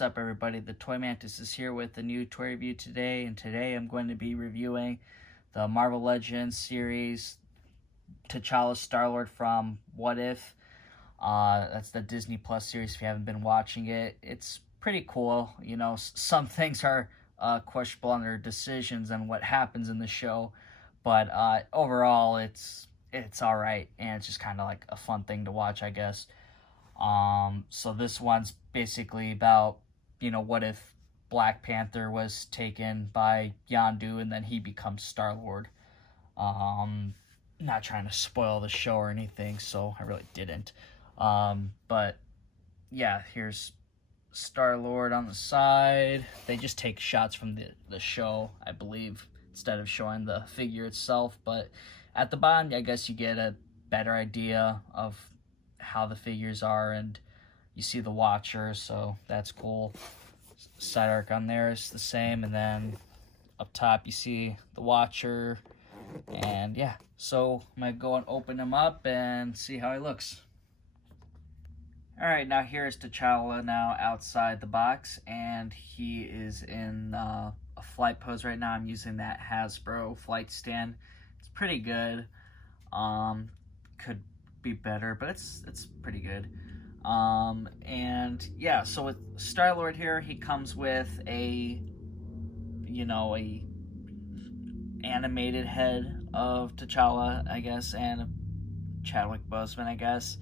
What's up, everybody? The Toy Mantis is here with a new toy review today, and today I'm going to be reviewing the Marvel Legends series T'Challa Starlord from What If. That's the Disney Plus series if you haven't been watching it. It's pretty cool. You know, some things are questionable on their decisions and what happens in the show, but overall it's alright, and it's just kind of like a fun thing to watch, I guess. So this one's basically about, you know, what if Black Panther was taken by Yondu and then he becomes Star-Lord. Not trying to spoil the show or anything, so I really didn't. But yeah, here's Star-Lord on the side. They just take shots from the show, I believe, instead of showing the figure itself. But at the bottom, I guess you get a better idea of how the figures are, and you see the Watcher, so that's cool. Side arc on there is the same, and then up top you see the Watcher, and yeah, so I'm gonna go and open him up and see how he looks. Alright, now here's T'Challa now outside the box, and he is in a flight pose right now. I'm using that Hasbro flight stand. It's pretty good. Could be better, but it's pretty good. And yeah, so with Star-Lord here, he comes with a animated head of T'Challa, I guess, and Chadwick Boseman, I guess.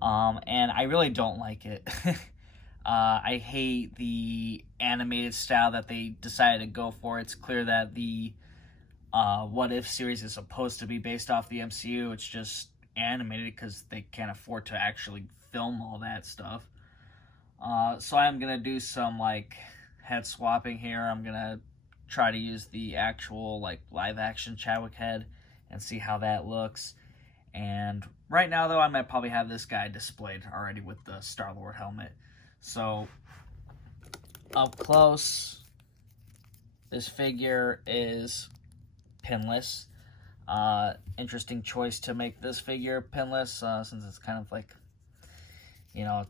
And I really don't like it. I hate the animated style that they decided to go for. It's clear that the What If series is supposed to be based off the MCU. It's just animated because they can't afford to actually film all that stuff. So I'm gonna do some like head swapping here. I'm gonna try to use the actual like live action Chadwick head and see how that looks. And right now though, I might probably have this guy displayed already with the Star-Lord helmet. So up close, this figure is pinless. Interesting choice to make this figure pinless, since it's kind of like, you know,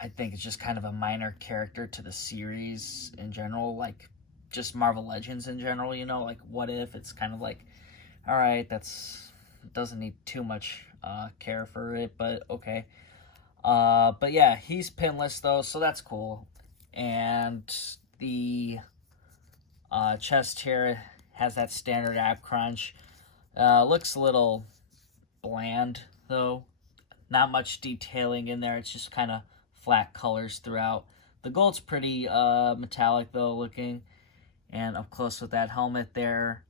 I think it's just kind of a minor character to the series in general, like just Marvel Legends in general, you know, like What If, it's kind of like, alright, doesn't need too much care for it, but okay. But yeah, he's pinless though, so that's cool. And the chest here has that standard ab crunch. Looks a little bland though. Not much detailing in there. It's just kind of flat colors throughout. The gold's pretty metallic though looking. And up close with that helmet there.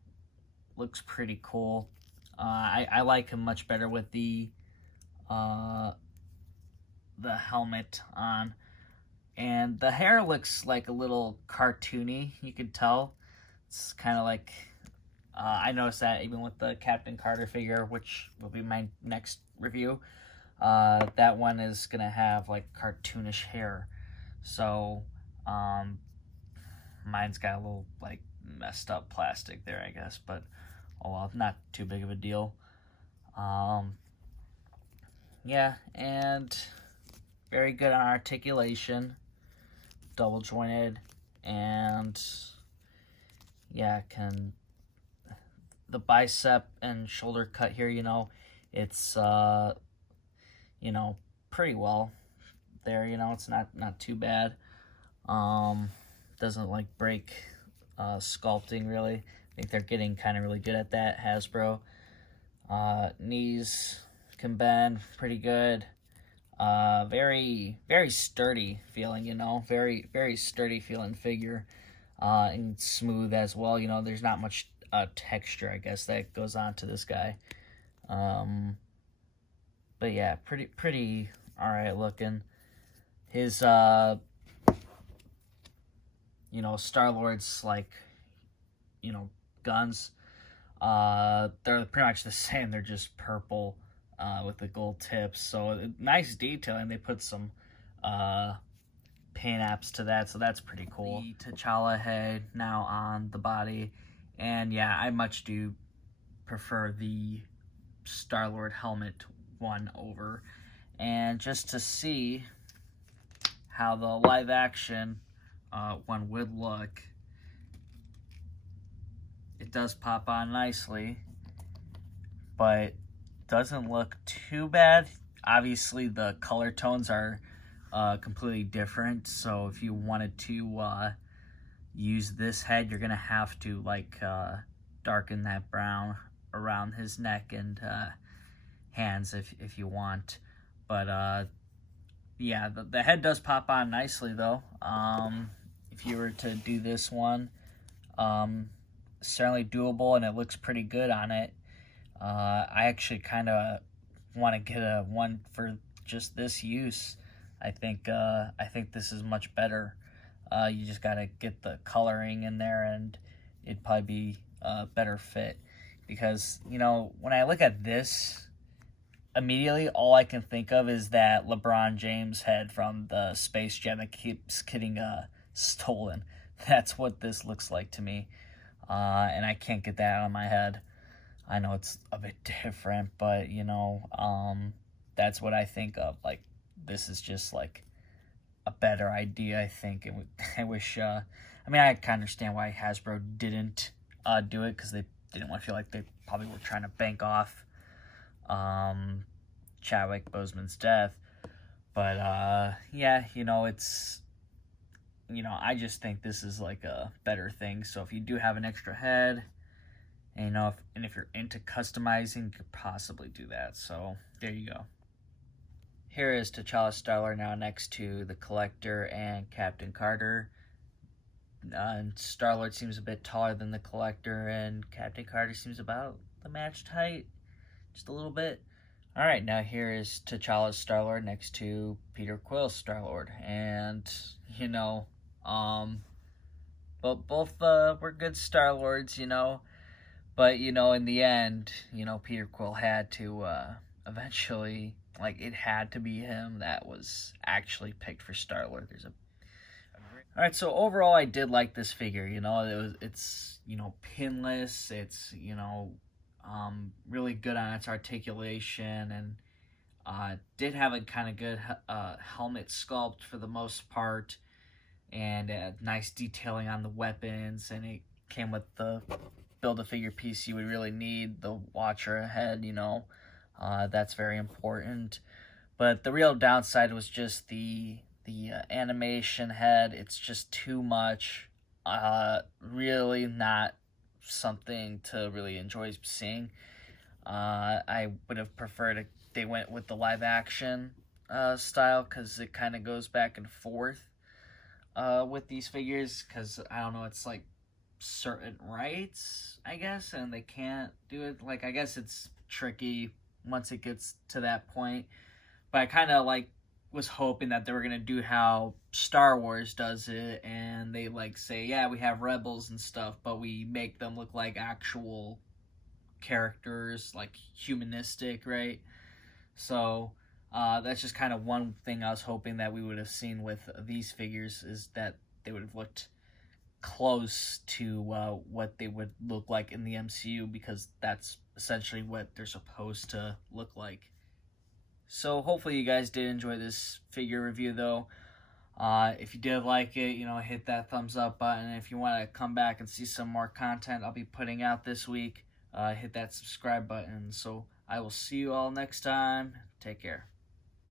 Looks pretty cool. I like him much better with the helmet on. And the hair looks like a little cartoony, you can tell. It's kind of like, I noticed that even with the Captain Carter figure, which will be my next review. That one is going to have like cartoonish hair. So, mine's got a little like messed up plastic there, I guess. But, oh well, not too big of a deal. Yeah, and very good on articulation. Double jointed, and yeah, the bicep and shoulder cut here, you know, it's you know, pretty well there, you know, it's not too bad. Doesn't like break sculpting really. I think they're getting kind of really good at that, Hasbro. Knees can bend pretty good. Very sturdy feeling, you know, very sturdy feeling figure, and smooth as well. You know, there's not much texture, I guess, that goes on to this guy. But yeah, pretty all right looking. His you know, Star-Lord's like, you know, guns, they're pretty much the same. They're just purple with the gold tips, so nice detailing. They put some paint apps to that, so that's pretty cool. The T'Challa head now on the body, and yeah, I much do prefer the Star-Lord helmet one over. And just to see how the live action one would look. It does pop on nicely, but doesn't look too bad. Obviously, the color tones are completely different, so if you wanted to use this head, you're gonna have to like darken that brown around his neck and hands if you want. But yeah, the head does pop on nicely though. If you were to do this one, certainly doable, and it looks pretty good on it. I actually kind of want to get a one for just this use. I think this is much better. You just gotta get the coloring in there, and it'd probably be a better fit. Because when I look at this, immediately all I can think of is that LeBron James head from the Space Jam that keeps getting stolen. That's what this looks like to me, and I can't get that out of my head. I know it's a bit different, but that's what I think of. Like, this is just like a better idea, I think. I wish. I mean, I can understand why Hasbro didn't do it, because they didn't want to feel like they probably were trying to bank off Chadwick Boseman's death. But yeah, it's I just think this is like a better thing. So if you do have an extra head, and if you're into customizing, you could possibly do that. So there you go. Here is T'Challa Starlord now next to the Collector and Captain Carter. And Starlord seems a bit taller than the Collector, and Captain Carter seems about the matched height, just a little bit. Alright, now here is T'Challa Starlord next to Peter Quill's Starlord. And, but both were good Starlords, But, in the end, Peter Quill had to eventually, like, it had to be him that was actually picked for Starlord. Alright, so overall I did like this figure, it's pinless, it's, really good on its articulation, and did have a kind of good helmet sculpt for the most part, and nice detailing on the weapons, and it came with the build-a-figure piece you would really need, the Watcher head, that's very important. But the real downside was just the animation head. It's just too much. Really not something to really enjoy seeing. I would have preferred they went with the live action style, because it kind of goes back and forth with these figures, because I don't know, it's like certain rights, I guess, and they can't do it. Like, I guess it's tricky once it gets to that point, but I kind of was hoping that they were gonna do how Star Wars does it, and they say, yeah, we have rebels and stuff, but we make them look like actual characters, like humanistic, right? So that's just kind of one thing I was hoping that we would have seen with these figures, is that they would have looked close to what they would look like in the MCU, because that's essentially what they're supposed to look like. So hopefully you guys did enjoy this figure review though. If you did like it, hit that thumbs up button. If you want to come back and see some more content I'll be putting out this week, hit that subscribe button. So I will see you all next time. Take care.